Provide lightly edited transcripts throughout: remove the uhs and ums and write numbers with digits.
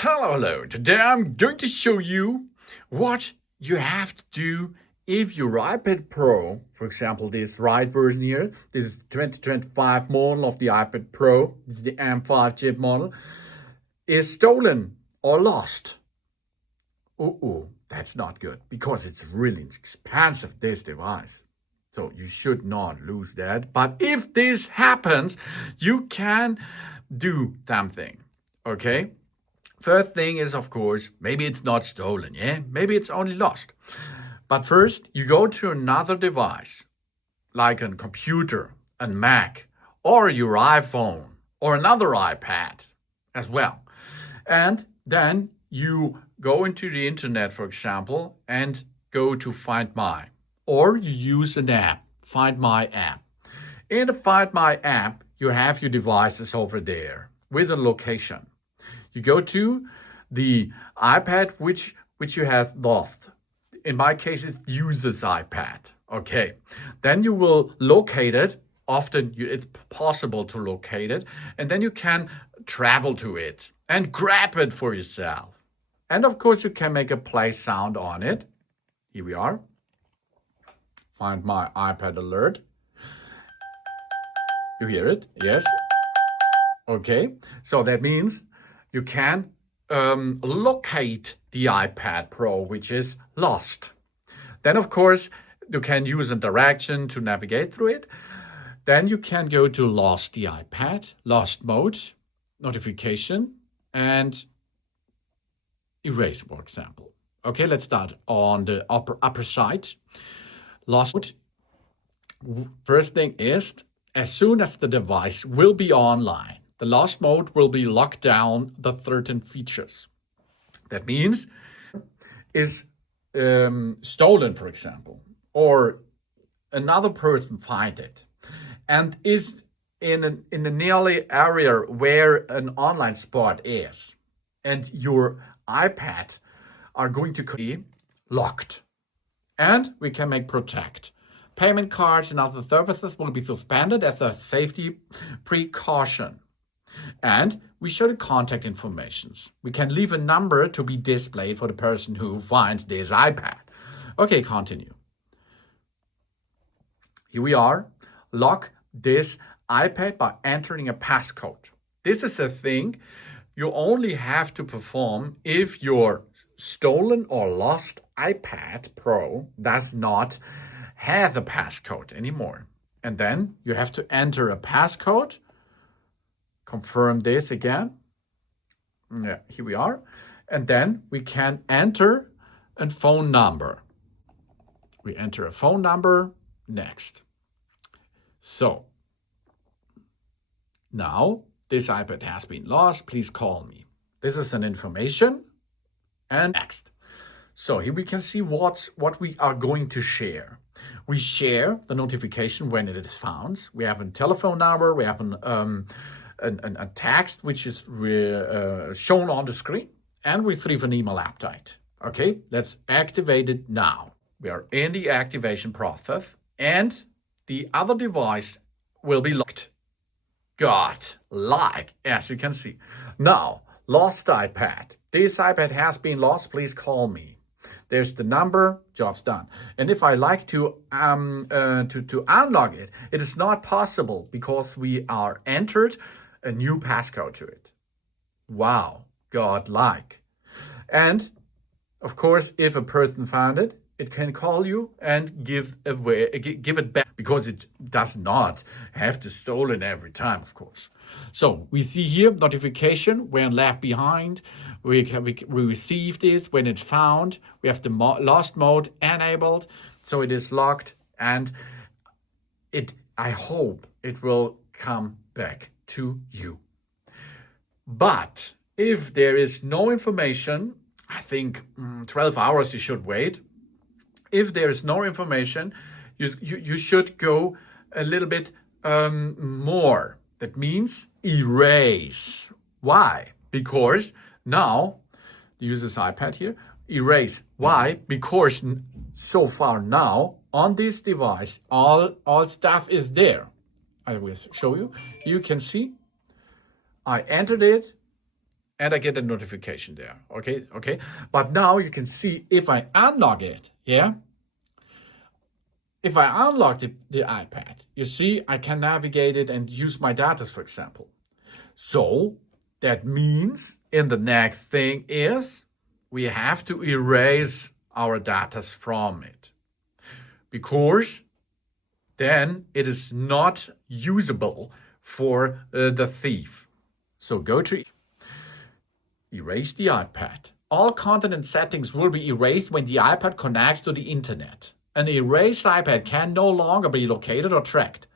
Hello. Today I'm going to show you what you have to do if your iPad Pro, for example, this right version here, this is 2025 model of the iPad Pro, this is the M5 chip model, is stolen or lost. That's not good because it's really expensive, this device. So you should not lose that. But if this happens, you can do something, okay? First thing is, of course, maybe it's not stolen, yeah? Maybe it's only lost. But first, you go to another device, like a computer, a Mac, or your iPhone, or another iPad as well. And then you go into the internet, for example, and go to Find My. Or you use an app, Find My app. In the Find My app, you have your devices over there with a location. You go to the iPad which you have lost. In my case, it's user's iPad. Okay. Then you will locate it. Often it's possible to locate it. And then you can travel to it and grab it for yourself. And of course, you can make a play sound on it. Here we are. Find My iPad alert. You hear it? Yes. Okay. So that means you can locate the iPad Pro, which is lost. Then, of course, you can use a direction to navigate through it. Then you can go to Lost the iPad, Lost Mode, Notification, and Erase, for example. Okay, let's start on the upper side. Lost Mode. First thing is, as soon as the device will be online, the lost mode will be locked down the certain features. That means is stolen, for example, or another person find it and is in the nearly area where an online spot is, and your iPad are going to be locked. And we can make protect. Payment cards and other services will be suspended as a safety precaution. And we show the contact informations. We can leave a number to be displayed for the person who finds this iPad. Okay, continue. Here we are. Lock this iPad by entering a passcode. This is a thing you only have to perform if your stolen or lost iPad Pro does not have a passcode anymore. And then you have to enter a passcode. Confirm this again. Yeah, here we are. And then we can enter a phone number. We enter a phone number next. So now this iPad has been lost. Please call me. This is an information. And next. So here we can see what we are going to share. We share the notification when it is found. We have a telephone number. We have a text which is shown on the screen, and we receive an email update. Okay, let's activate it now. We are in the activation process, and the other device will be locked. As you can see. Now, lost iPad. This iPad has been lost. Please call me. There's the number, job's done. And if I like to unlock it, it is not possible because we are entered a new passcode to it. Wow, godlike. And of course, if a person found it, it can call you and give it back, because it does not have to stolen every time, of course. So we see here notification when left behind. We received this when it's found. We have the lost mode enabled, so it is locked, and I hope it will come back to you. But if there is no information, I think 12 hours you should wait. If there is no information, you should go a little bit more. That means erase. Why? Because now, the user's iPad here, erase. Why? Because so far now, on this device, all stuff is there. I will show you. You can see I entered it, and I get a notification there. Okay. But now you can see if I unlock it, yeah. If I unlock the iPad, you see I can navigate it and use my data, for example. So that means in the next thing is we have to erase our data from it, because then it is not usable for the thief. So go to erase the iPad. All content and settings will be erased when the iPad connects to the internet. An erased iPad can no longer be located or tracked.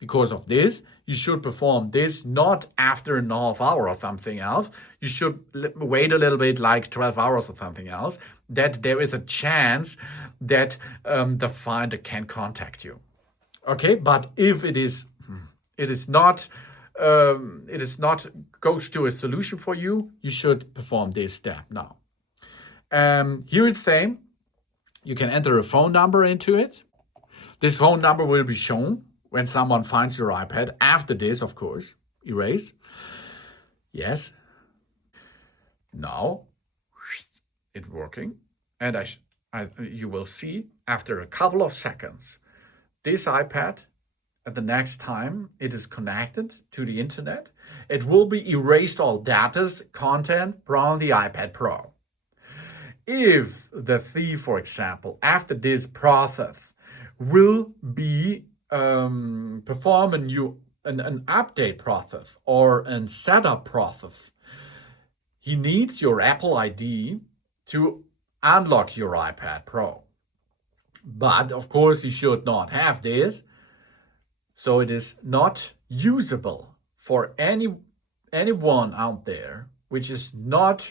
Because of this, you should perform this not after an half hour or something else. You should wait a little bit, like 12 hours or something else, that there is a chance that the finder can contact you. Okay, but if it is not goes to a solution for you, you should perform this step now. Here it's same. You can enter a phone number into it. This phone number will be shown when someone finds your iPad. After this, of course, erase. Yes. Now it's working, and you will see after a couple of seconds, this iPad, at the next time it is connected to the internet, it will be erased all data, content from the iPad Pro. If the thief, for example, after this process will be perform an update process or a setup process, he needs your Apple ID to unlock your iPad Pro. But of course, he should not have this, so it is not usable for anyone out there which is not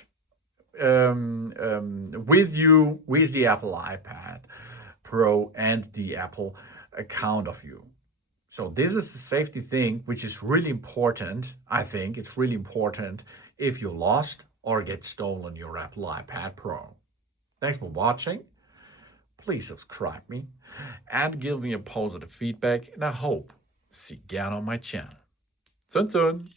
with you with the Apple iPad Pro and the Apple account of you. So this is a safety thing which is really important. I think it's really important if you lost or get stolen your Apple iPad Pro. Thanks for watching. Please subscribe me and give me a positive feedback, and I hope see you again on my channel. Soon.